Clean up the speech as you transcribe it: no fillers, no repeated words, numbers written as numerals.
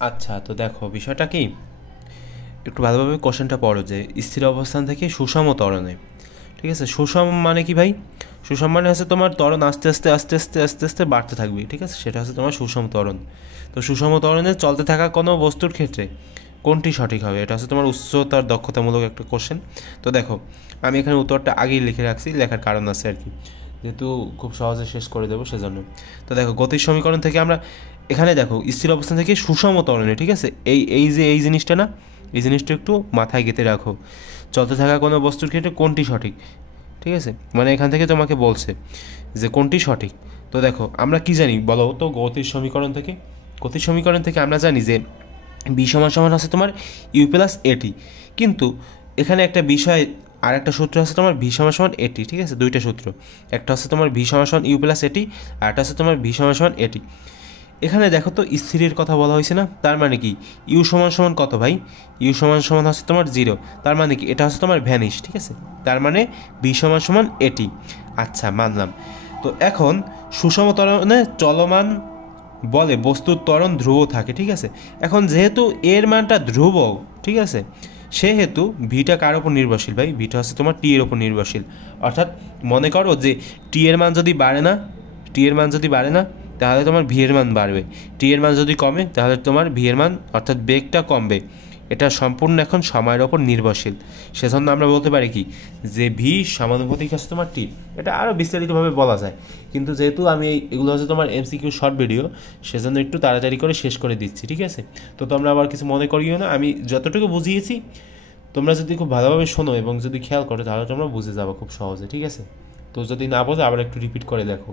আচ্ছা, তো দেখো বিষয়টা কি, একটু ভালোভাবে কোশ্চেনটা পড়ো যে স্থির অবস্থান থেকে সুষম ত্বরণে। ঠিক আছে, সুষম মানে কি ভাই? সুষম মানে হচ্ছে তোমার ত্বরণ আস্তে আস্তে আস্তে আস্তে আস্তে আস্তে বাড়তে থাকবে। ঠিক আছে, সেটা হচ্ছে তোমার সুষম ত্বরণ। তো সুষম ত্বরণে চলতে থাকা কোনো বস্তুর ক্ষেত্রে কোনটি সঠিক হবে, এটা হচ্ছে তোমার উচ্চতার দক্ষতামূলক একটা কোশ্চেন। তো দেখো, আমি এখানে উত্তরটা আগেই লিখে রাখছি, লেখার কারণ আছে আর কি, যেহেতু খুব সহজে শেষ করে দেবো সেজন্য। তো দেখো, গতির সমীকরণ থেকে আমরা এখানে দেখো স্থির অবস্থান থেকে সুষম ত্বরণে, ঠিক আছে, এই জিনিসটা না, এই জিনিসটা একটু মাথায় গেঁথে রাখো। চলতে থাকা কোনো বস্তুর ক্ষেত্রে কোনটি সঠিক, ঠিক আছে, মানে এখান থেকে তোমাকে বলছে যে কোনটি সঠিক। তো দেখো আমরা কি জানি বলো তো, গতির সমীকরণ থেকে আমরা জানি যে বি সমান সমান হচ্ছে তোমার ইউ প্লাস এটি। কিন্তু এখানে একটা বিষয়, আর একটা সূত্র আছে তোমার ভি সমান সমান এটি। ঠিক আছে, দুইটা সূত্র, একটা হচ্ছে তোমার ভি সমান সমান ইউ প্লাস এটি, আর একটা হচ্ছে তোমার ভি সমান সমান এটি। এখানে দেখো তো স্থিরের কথা বলা হয়েছে না, তার মানে কি ইউ সমান সমান কত ভাই? ইউ সমান সমান হচ্ছে তোমার 0, তার মানে কি এটা হচ্ছে তোমার ভ্যানিশ। ঠিক আছে, তার মানে বি সমান সমান এটি। আচ্ছা, মানলাম। তো এখন সুষম ত্বরণে চলমান বলে বস্তুর ত্বরণ ধ্রুব থাকে। ঠিক আছে, এখন যেহেতু এর মানটা ধ্রুব, ঠিক আছে, সেহেতু ভিটা কার ওপর নির্ভরশীল ভাই? ভিটা হচ্ছে তোমার টি এর ওপর নির্ভরশীল। অর্থাৎ মনে করো যে টি এর মান যদি বাড়ে না, টি এর মান যদি বাড়ে না, তাহলে তোমার ভি এর মান বাড়বে। টি এর মান যদি কমে, তাহলে তোমার ভি এর মান অর্থাৎ বেগটা কমবে। এটা সম্পূর্ণ এখন সময়ের ওপর নির্ভরশীল। সেজন্য আমরা বলতে পারি কি, যে ভি সমানুপাতিক হচ্ছে তোমার টি। এটা আরও বিস্তারিতভাবে বলা যায়, কিন্তু যেহেতু আমি এগুলো হচ্ছে তোমার এমসিকিউ শর্ট ভিডিও, সেজন্য একটু তাড়াতাড়ি করে শেষ করে দিচ্ছি। ঠিক আছে, তো তোমরা আবার কিছু মনে করিও না, আমি যতটুকু বুঝিয়েছি তোমরা যদি খুব ভালোভাবে শোনো এবং যদি খেয়াল করো, তাহলে তোমরা বুঝে যাবো খুব সহজে। ঠিক আছে, তো যদি না বোঝো আবার একটু রিপিট করে দেখো।